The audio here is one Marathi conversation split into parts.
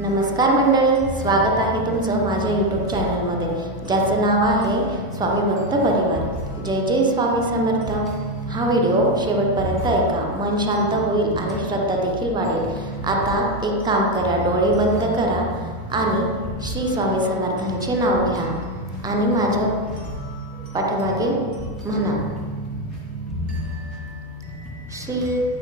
नमस्कार मंडळी, स्वागत आहे तुमचं माझ्या यूट्यूब चॅनलमध्ये, ज्याचं नाव आहे स्वामी भक्त परिवार। जय जय स्वामी समर्थ। हा व्हिडिओ शेवटपर्यंत ऐका, मन शांत होईल आणि श्रद्धा देखील वाढेल। आता एक काम करा, डोळे बंद करा आणि श्री स्वामी समर्थांचे नाव घ्या आणि माझ्या पाठीमागे म्हणा, श्री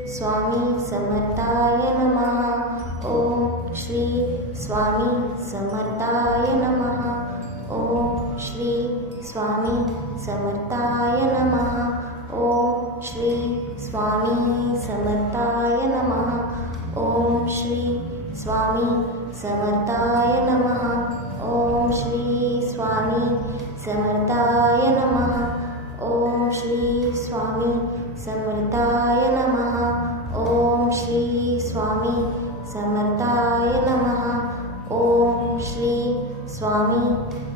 स्वामी समर्थाय नमः। ओम श्री स्वामी समर्थाय नमः। ओम श्री स्वामी समर्थाय नमः। ओम श्री स्वामी समर्थाय नमः। ओम श्री स्वामी समर्थाय नमः। ओम श्री स्वामी समर्थाय नमः। ओम श्री स्वामी समर्थाय नमः। ओम श्री स्वामी समर्थाय नमः। ओम श्री स्वामी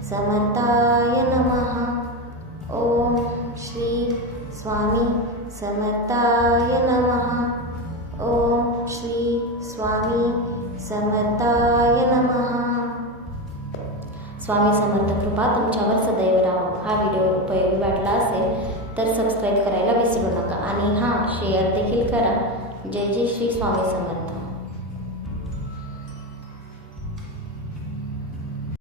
समर्थाय नमः। ओम श्री स्वामी समर्थाय नमः। ओम श्री स्वामी समर्थाय नमः। स्वामी समर्थ कृपा तुमच्यावर सदैव राहो। हा व्हिडिओ उपयोगी वाटला असेल तर सबस्क्राईब करायला विसरू नका आणि शेअर देखील करा। जय जय श्री स्वामी समर्थ।